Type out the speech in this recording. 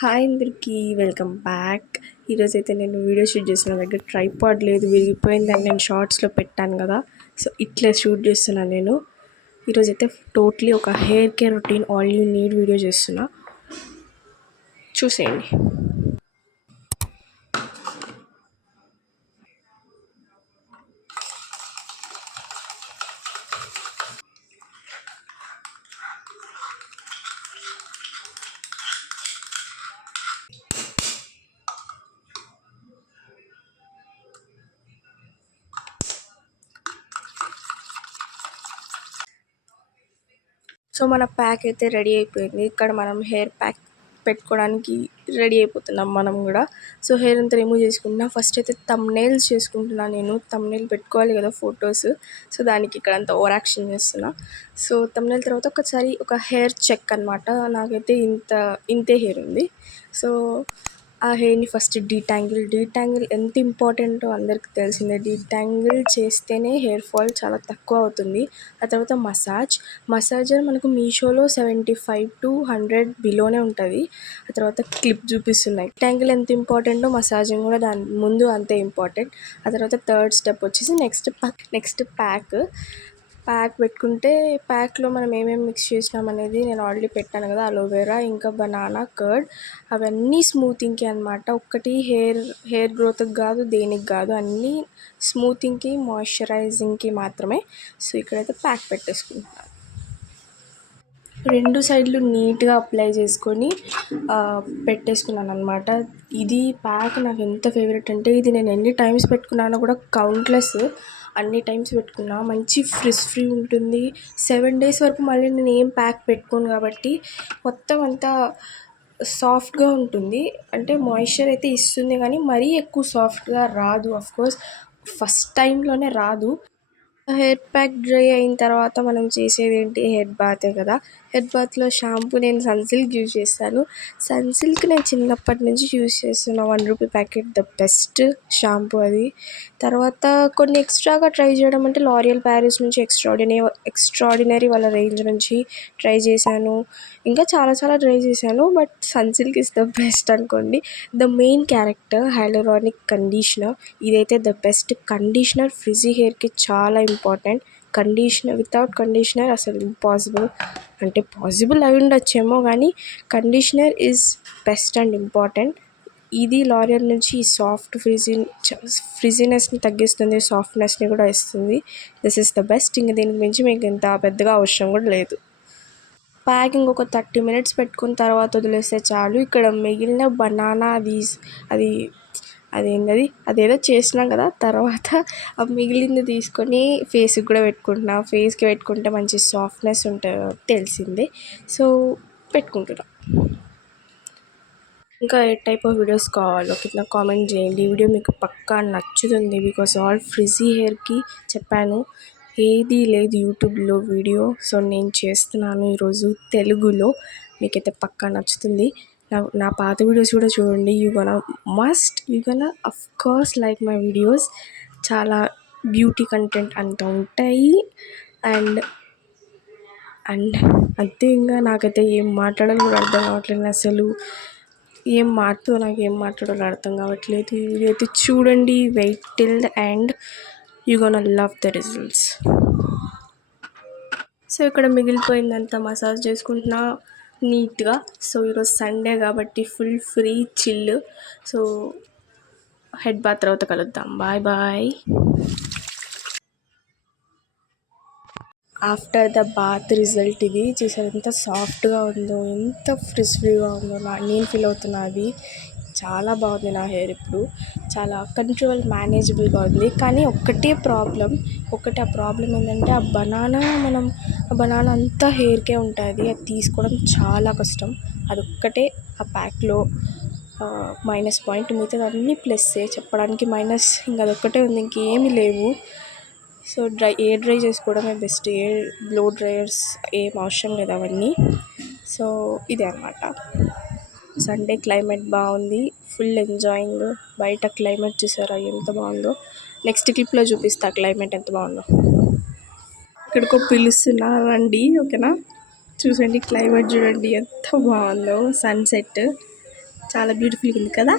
Hi అందరికీ welcome back. ఈరోజైతే నేను వీడియో షూట్ చేసిన దగ్గర ట్రైపాడ్ లేదు, విరిగిపోయిందని నేను షార్ట్స్లో పెట్టాను కదా. సో ఇట్లా షూట్ చేస్తున్నాను నేను. ఈరోజైతే టోటలీ ఒక hair care routine all you need video చేస్తున్నా, చూసేయండి. సో మన ప్యాక్ అయితే రెడీ అయిపోయింది. ఇక్కడ మనం హెయిర్ ప్యాక్ పెట్టుకోవడానికి రెడీ అయిపోతున్నాం మనం కూడా. సో హెయిర్ అంతా రిమూవ్ చేసుకుంటున్నా. ఫస్ట్ అయితే థంబ్నెయిల్స్ చేసుకుంటున్నాను నేను. థంబ్నెయిల్ పెట్టుకోవాలి కదా ఫొటోస్. సో దానికి ఇక్కడ అంతా ఓవర్ యాక్షన్ చేస్తున్నా. సో థంబ్నెయిల్ తర్వాత ఒకసారి ఒక హెయిర్ చెక్ అనమాట. నాకైతే ఇంతే హెయిర్ ఉంది. సో ఆ హెయిర్ని ఫస్ట్ డీటాంగిల్ ఎంత ఇంపార్టెంటో అందరికి తెలిసిందే. డీటాంగిల్ చేస్తేనే హెయిర్ ఫాల్ చాలా తక్కువ అవుతుంది. ఆ తర్వాత మసాజర్ మనకు మీషోలో 75 to 100 బిలోనే ఉంటుంది. ఆ తర్వాత క్లిప్ చూపిస్తున్నాయి. డీటాంగిల్ ఎంత ఇంపార్టెంటో మసాజింగ్ కూడా దాని ముందు అంతే ఇంపార్టెంట్. ఆ తర్వాత థర్డ్ స్టెప్ వచ్చేసి నెక్స్ట్ ప్యాక్ పెట్టుకుంటే, ప్యాక్లో మనం ఏమేమి మిక్స్ చేసినాం అనేది నేను ఆల్రెడీ పెట్టాను కదా. అలోవెరా ఇంకా బనానా కర్డ్, అవన్నీ స్మూతింగ్కి అనమాట. ఒక్కటి హెయిర్ గ్రోత్కి కాదు, దేనికి కాదు, అన్నీ స్మూతింగ్కి మాయిశ్చరైజింగ్కి మాత్రమే. సో ఇక్కడైతే ప్యాక్ పెట్టేసుకుంటున్నాను. రెండు సైడ్లు నీట్గా అప్లై చేసుకొని పెట్టేసుకున్నాను అనమాట. ఇది ప్యాక్ నాకు ఎంత ఫేవరెట్ అంటే, ఇది నేను ఎన్ని టైమ్స్ పెట్టుకున్నానో కూడా కౌంట్లెస్. అన్ని టైమ్స్ పెట్టుకున్నా. మంచి ఫ్రీ ఉంటుంది. 7 days వరకు మళ్ళీ నేను ఏం ప్యాక్ పెట్టుకోను కాబట్టి మొత్తం అంతా సాఫ్ట్గా ఉంటుంది. అంటే మాయిశ్చర్ అయితే ఇస్తుంది కానీ మరీ ఎక్కువ సాఫ్ట్గా రాదు. అఫ్కోర్స్ ఫస్ట్ టైంలోనే రాదు. హెయిర్ ప్యాక్ డ్రై అయిన తర్వాత మనం చేసేది ఏంటి, హెడ్ బాతే కదా. హెడ్ బాత్లో షాంపూ నేను సన్సిల్క్ యూజ్ చేస్తాను. సన్సిల్క్ నేను చిన్నప్పటి నుంచి యూజ్ చేస్తున్నా. 1 rupee packet the best shampoo అది. తర్వాత కొన్ని ఎక్స్ట్రాగా ట్రై చేయడం అంటే లారియల్ ప్యారిస్ నుంచి ఎక్స్ట్రాడినరీ వాళ్ళ రేంజ్ నుంచి ట్రై చేశాను. ఇంకా చాలా ట్రై చేశాను. But Sunsilk is the best అనుకోండి. The main character hyaluronic conditioner. ఇదైతే ద బెస్ట్ కండిషనర్. ఫ్రిజీ హెయిర్కి చాలా ఇంపార్టెంట్. వితౌట్ కండిషనర్ అసలు ఇంపాసిబుల్. అంటే పాసిబుల్ అయి ఉండొచ్చేమో కానీ conditioner is best and important. ఇది లారియల్ నుంచి సాఫ్ట్ ఫ్రిజీనెస్ని తగ్గిస్తుంది, సాఫ్ట్నెస్ని కూడా ఇస్తుంది. This is the best. ఇంక దీనికి మించి మీకు ఇంత పెద్దగా అవసరం కూడా లేదు. ప్యాకింగ్ ఒక 30 minutes పెట్టుకున్న తర్వాత వదిలేస్తే చాలు. ఇక్కడ మిగిలిన బనానా అదేదో చేసినాం కదా, తర్వాత ఆ మిగిలింది తీసుకొని ఫేస్కి కూడా పెట్టుకుంటున్నా. ఫేస్కి పెట్టుకుంటే మంచి సాఫ్ట్నెస్ ఉంటుందో తెలిసిందే. సో పెట్టుకుంటున్నా. ఇంకా ఏ టైప్ ఆఫ్ వీడియోస్ కావాలో కింద కామెంట్ చేయండి. ఈ వీడియో మీకు పక్కా నచ్చుతుంది. బికాస్ ఆల్ ఫ్రిజీ హెయిర్కి చెప్పాను, ఏది లేదు యూట్యూబ్లో వీడియో. సో నేను చేస్తున్నాను ఈరోజు తెలుగులో. మీకైతే పక్కా నచ్చుతుంది. నా పాత వీడియోస్ కూడా చూడండి. You gonna of course like my videos. చాలా బ్యూటీ కంటెంట్ అంతా ఉంటాయి. అండ్ అంతే. ఇంకా నాకైతే ఏం మాట్లాడాలో కూడా అర్థం కావట్లేదు. అసలు ఏం మాట్లాడాలో అర్థం కావట్లేదు. ఈ వీడియో అయితే చూడండి. Wait till the end. You gonna love the results. So ఇక్కడ మిగిలిపోయిందంతా మసాజ్ చేసుకుంటున్నా నీట్గా. సో ఈరోజు సండే కాబట్టి full free chill. So head bath తర్వాత కలుద్దాం. Bye. After the bath result ఇది. చూసారు ఎంత సాఫ్ట్గా ఉందో, ఎంత ఫ్రీగా ఉందో నేను ఫీల్ అవుతున్నా. అది చాలా బాగుంది. నా హెయిర్ ఇప్పుడు చాలా మేనేజబుల్గా ఉంది. కానీ ఆ ప్రాబ్లం ఏంటంటే ఆ బనానా అంతా హెయిర్కే ఉంటుంది. అది తీసుకోవడం చాలా కష్టం. అదొక్కటే ఆ ప్యాక్లో మైనస్ పాయింట్. మిగతాది అన్నీ ప్లస్సే. చెప్పడానికి మైనస్ ఇంకా అదొక్కటే ఉంది, ఇంకేమీ లేవు. సో ఎయిర్ డ్రై చేసుకోవడమే బెస్ట్. బ్లో డ్రైయర్స్ ఏం అవసరం లేదు అవన్నీ. సో ఇదే అన్నమాట. సండే క్లైమేట్ బాగుంది. Full enjoying. బయట క్లైమేట్ చూసారా ఎంత బాగుందో. నెక్స్ట్ క్లిప్లో చూపిస్తా క్లైమేట్ ఎంత బాగుందో. ఇక్కడికో పిలుస్తున్నా రండి, ఓకేనా. చూసండి క్లైమేట్ చూడండి ఎంత బాగుందో. సన్సెట్ చాలా బ్యూటిఫుల్గా ఉంది కదా.